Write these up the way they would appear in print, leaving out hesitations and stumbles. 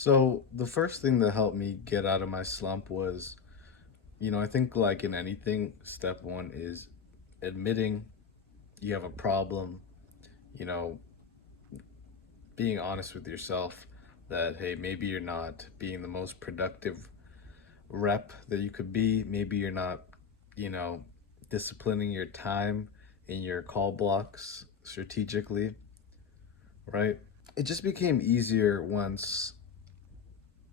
So the first thing that helped me get out of my slump was, I think like in anything, step one is admitting you have a problem, you know, being honest with yourself that, hey, maybe you're not being the most productive rep that you could be. Maybe you're not, you know, disciplining your time in your call blocks strategically, right? It just became easier once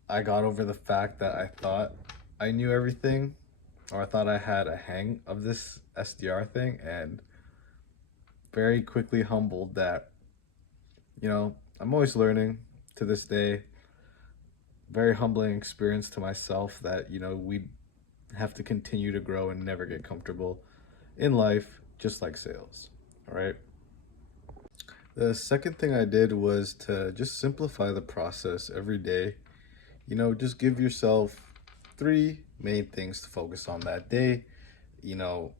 I got over the fact that I thought I knew everything, or I thought I had a hang of this SDR thing, and very quickly humbled that, I'm always learning to this day. Very humbling experience to myself that, we have to continue to grow and never get comfortable in life, just like sales. All right. The second thing I did was to just simplify the process every day. Just give yourself three main things to focus on that day. You know,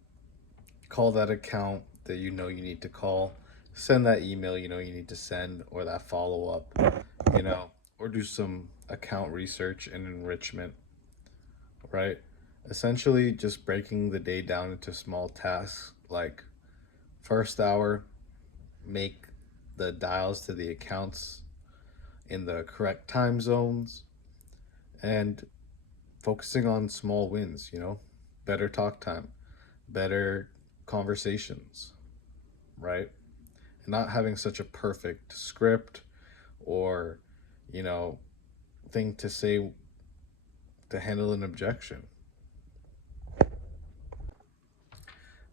call that account that you need to call, send that email you need to send, or that follow up, you know, or do some account research and enrichment, right? Essentially, just breaking the day down into small tasks like first hour, make the dials to the accounts in the correct time zones, and focusing on small wins, better talk time, better conversations, right? And not having such a perfect script or, you know, thing to say to handle an objection.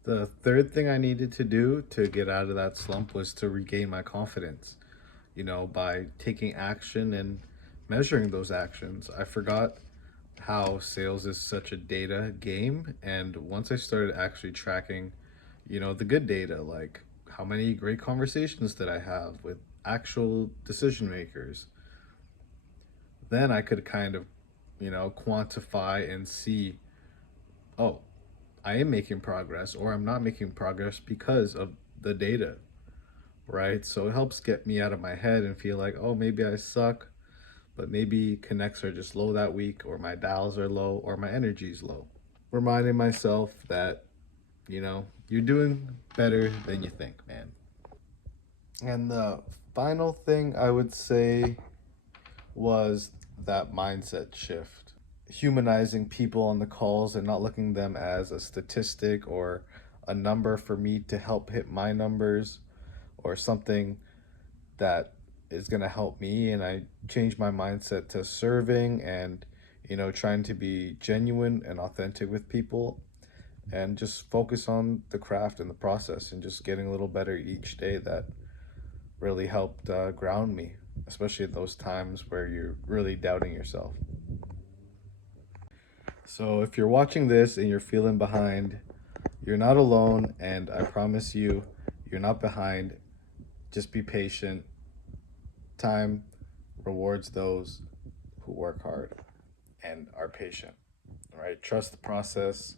The third thing I needed to do to get out of that slump was to regain my confidence, by taking action and measuring those actions. I forgot how sales is such a data game. And once I started actually tracking, the good data, like how many great conversations did I have with actual decision makers, then I could kind of, quantify and see, oh, I am making progress or I'm not making progress because of the data, right? So it helps get me out of my head and feel like, oh, maybe I suck, but maybe connects are just low that week, or my dials are low, or my energy's low. Reminding myself that, you're doing better than you think, man. And the final thing I would say was that mindset shift. Humanizing people on the calls and not looking them as a statistic or a number for me to help hit my numbers, or something that is going to help me. And I changed my mindset to serving and, trying to be genuine and authentic with people, and just focus on the craft and the process and just getting a little better each day. That really helped ground me, especially at those times where you're really doubting yourself. So if you're watching this and you're feeling behind, you're not alone, and I promise you, you're not behind. Just be patient. Time rewards those who work hard and are patient. All right, trust the process.